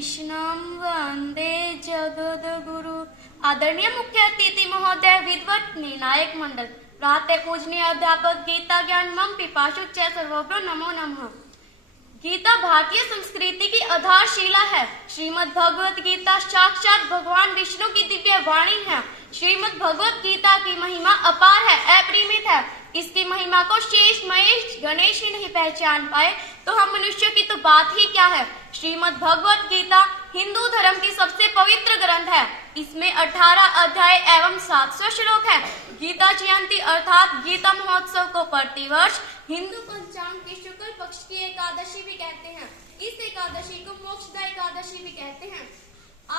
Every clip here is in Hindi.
कृष्णं वंदे जगद्गुरु। आदरणीय मुख्य अतिथि महोदय, विद्वत निर्णायक मंडल, प्रातः पूजनीय अध्यापक, गीता ज्ञान मम पिपाशु च सर्वभ्यो नमो नमः। गीता भारतीय संस्कृति की आधारशिला है। श्रीमद् भगवत गीता साक्षात भगवान विष्णु की दिव्य वाणी है। श्रीमद् भगवत गीता की महिमा अपार है, अपरिमित है। इसकी महिमा को शेष महेश गणेश ही नहीं पहचान पाए तो हम मनुष्य की तो बात ही क्या है। श्रीमद् भगवत गीता हिंदू धर्म की सबसे पवित्र ग्रंथ है। इसमें 18 अध्याय एवं 700 श्लोक है। गीता जयंती अर्थात गीता महोत्सव को प्रतिवर्ष हिंदू पंचांग की शुक्ल पक्ष की एकादशी भी कहते हैं। इस एकादशी को मोक्षदा एकादशी भी कहते हैं।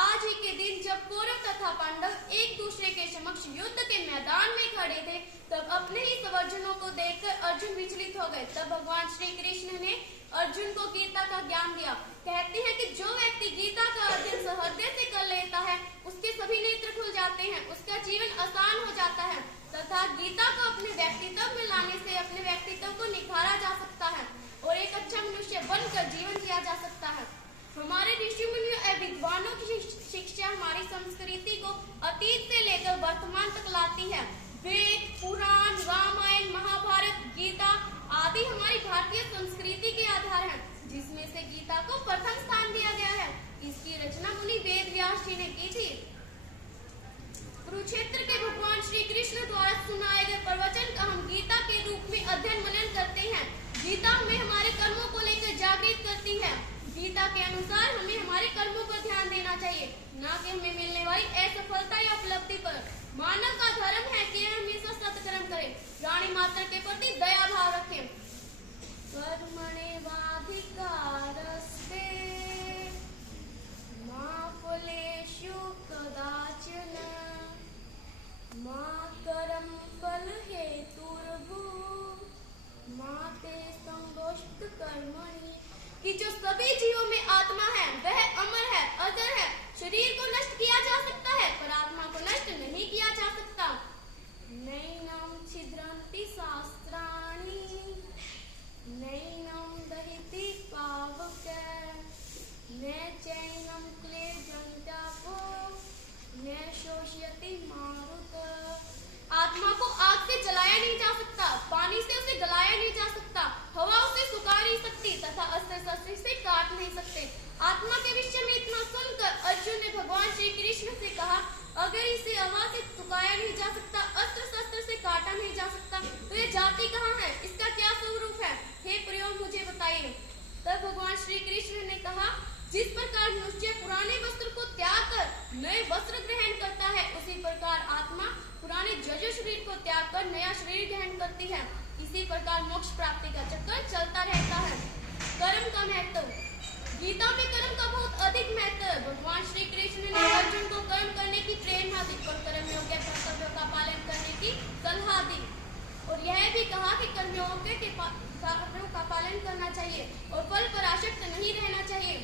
आज ही के दिन जब कौरव तथा पांडव एक दूसरे के समक्ष युद्ध के मैदान में खड़े थे, तब अपने ही स्वजनों को देखकर अर्जुन विचलित हो गए। तब भगवान श्री कृष्ण ने अर्जुन को गीता का ज्ञान दिया। कहते हैं कि जो व्यक्ति गीता का अध्ययन सहृदय से कर लेता है, उसके सभी नेत्र खुल जाते हैं, उसका जीवन आसान हो जाता है तथा गीता को अपने व्यक्तित्व में लाने से अपने व्यक्तित्व को निखारा जा सकता है और एक अच्छा मनुष्य बनकर जीवन जिया जा सकता है। हमारे ऋषि मुनियों एवं विद्वानों की शिक्षा हमारी संस्कृति को अतीत से लेकर वर्तमान तक लाती है। वेद, पुराण, रामायण, महाभारत, गीता आदि हमारी भारतीय संस्कृति के आधार हैं, जिसमें से गीता को प्रथम स्थान दिया गया है। इसकी रचना मुनि वेद व्यास जी ने की थी। कुरुक्षेत्र के भगवान श्री कृष्ण द्वारा सुनाए गए प्रवचन का हम गीता के रूप में अध्ययन मनन करते हैं। गीता हमें हमारे कर्मों को लेकर जागृत करती है। गीता के अनुसार हमें हमारे कर्मों पर ध्यान देना चाहिए, न कि हमें मिलने वाली असफलता या उपलब्धि पर। मानव का धर्म है कि हमेशा सत्कर्म करे, प्राणी मात्र के प्रति दया भाव रखे। कर्मण्येवाधिकारस्ते मा फलेषु कदाचन मा कर्म फल हेतुर्भुः मा ते संगोष्ठ कर्मणि। कि जो सभी जीवों में आत्मा है वह अमर है, अजर है। शरीर को नष्ट किया जा सकता है पर आत्मा को नष्ट नहीं किया जा सकता। नैनं छिद्रन्ति शास्त्राणि नैनं दहति पावकः न चैनं क्लेदन्त्यापो न शोषयति मारुतः। आत्मा को आग से जलाया नहीं जा सकता, पानी से उसे गलाया नहीं जा सकता, हवा उसे सुखा नहीं सकती तथा अस्त्र शस्त्र से काट नहीं सकते। आत्मा के विषय में इतना सुनकर अर्जुन ने भगवान श्री कृष्ण से कहा, अगर इसे हवा से सुखाया नहीं जा सकता, अस्त्र शस्त्र से काटा नहीं जा सकता, तो ये जाति कहाँ है, इसका क्या स्वरूप है? हे प्रियो, मुझे बताइए। तब भगवान श्री कृष्ण ने कहा, जिस प्रकार मनुष्य पुराने वस्त्र को त्याग कर नए वस्त्र ग्रहण करता है, उसी प्रकार आत्मा पुराने जड़ शरीर को त्याग कर नया शरीर ग्रहण करती है। इसी प्रकार मोक्ष प्राप्ति का चक्कर चलता रहता है। कर्म का महत्व। गीता में कर्म का बहुत अधिक महत्व है। भगवान श्री कृष्ण ने अर्जुन को कर्म करने की प्रेरणा दी और कर्म योग्य कर्तव्यों का पालन करने की सलाह दी और यह भी कहा कि कर्म योग्य के कर्तव्यों का पालन करना चाहिए और फल पर आसक्त नहीं रहना चाहिए।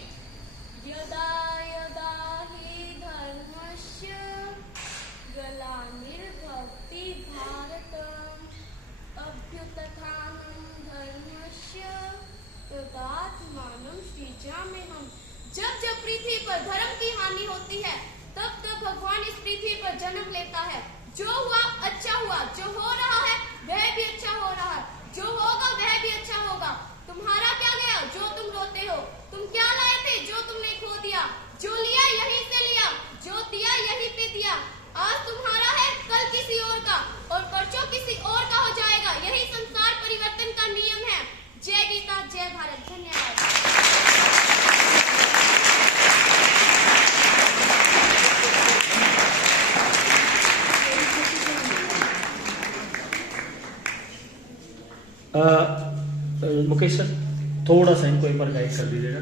यदा यदा हि धर्मस्य ग्लानिर्भवति भारत अभ्युत्थानं धर्मस्य तदात्मानं सृजाम्यहम्। जब जब पृथ्वी पर धर्म की हानि होती है, तब तब भगवान इस पृथ्वी पर जन्म लेता है। जो हुआ अच्छा हुआ, जो हो रहा है वह भी अच्छा हो रहा है, जो होगा वह भी अच्छा होगा। तुम्हारा क्या गया जो तुम रोते हो? तुम क्या लाए थे जो तुमने खो दिया? जो लिया यहीं से लिया, जो दिया यहीं पे दिया। आज तुम्हारा है, कल किसी और का और परसों किसी और का हो जाएगा। यही संसार परिवर्तन का नियम है। जय गीता, जय भारत। धन्यवाद। मुकेश सर, थोड़ा सा इनको एक बार गाइड कर दीजिएगा।